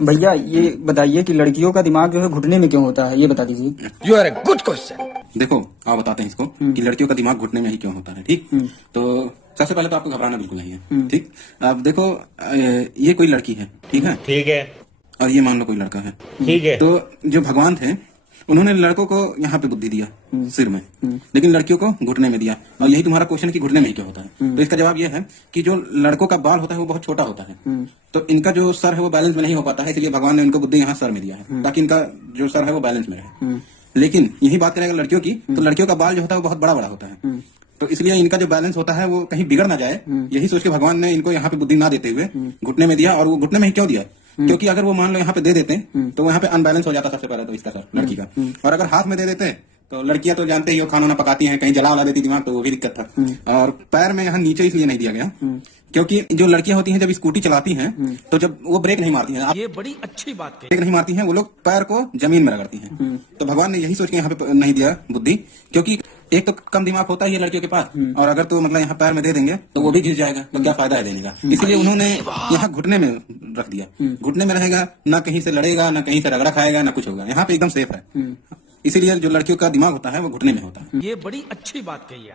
भैया ये बताइए कि लड़कियों का दिमाग जो है घुटने में क्यों होता है, ये बता दीजिए। You are a good question. देखो आप बताते हैं इसको कि लड़कियों का दिमाग घुटने में ही क्यों होता है। ठीक, तो सबसे पहले तो आपको घबराना बिल्कुल नहीं है। ठीक, अब देखो ये कोई लड़की है, ठीक है, ठीक है, और ये मान लो कोई लड़का है। ठीक है। तो जो भगवान थे उन्होंने लड़कों को यहाँ पे बुद्धि दिया सिर में, लेकिन लड़कियों को घुटने में दिया। और यही तुम्हारा क्वेश्चन है कि घुटने में ही क्यों होता है। तो इसका जवाब ये है कि जो लड़कों का बाल होता है वो बहुत छोटा होता है, तो इनका जो सर है वो बैलेंस में नहीं हो पाता है, इसलिए भगवान ने इनको बुद्धि यहाँ सर में दिया है ताकि इनका जो सर है वो बैलेंस में रहे। लेकिन यही बात करेगा लड़कियों की, तो लड़कियों का बाल जो होता है वो बहुत बड़ा बड़ा होता है, तो इसलिए इनका जो बैलेंस होता है वो कहीं बिगड़ ना जाए, यही सोच के भगवान ने इनको यहाँ पे बुद्धि ना देते हुए घुटने में दिया। और वो घुटने में ही क्यों दिया, क्योंकि अगर वो मान लो यहाँ पे दे देते तो यहाँ पे अनबैलेंस हो जाता सबसे पहले तो इसका सर लड़की का। और अगर हाथ में दे देते तो लड़कियां तो जानते ही हो खाना ना पकाती हैं, कहीं जला वला देती दिमाग, तो वो भी दिक्कत था। और पैर में यहाँ नीचे इसलिए नहीं दिया गया क्योंकि जो लड़कियां होती हैं जब स्कूटी चलाती हैं तो जब वो ब्रेक नहीं मारती हैं, ये बड़ी अच्छी बात कही। ब्रेक नहीं मारती हैं, वो लोग पैर को जमीन में रगड़ती हैं। तो भगवान ने यही सोच के यहाँ पे नहीं दिया बुद्धि, क्योंकि एक तो कम दिमाग होता है ये लड़कियों के पास, और अगर तो मतलब यहाँ पैर में दे देंगे तो वो भी घिस जाएगा, तो क्या फायदा है देने का। इसलिए उन्होंने यहाँ घुटने में रख दिया। घुटने में रहेगा, ना कहीं से लड़ेगा, ना कहीं से रगड़ा खाएगा, ना कुछ होगा, यहाँ पे एकदम सेफ है। इसीलिए जो लड़कियों का दिमाग होता है वो घुटने में होता है। ये बड़ी अच्छी बात कही आप।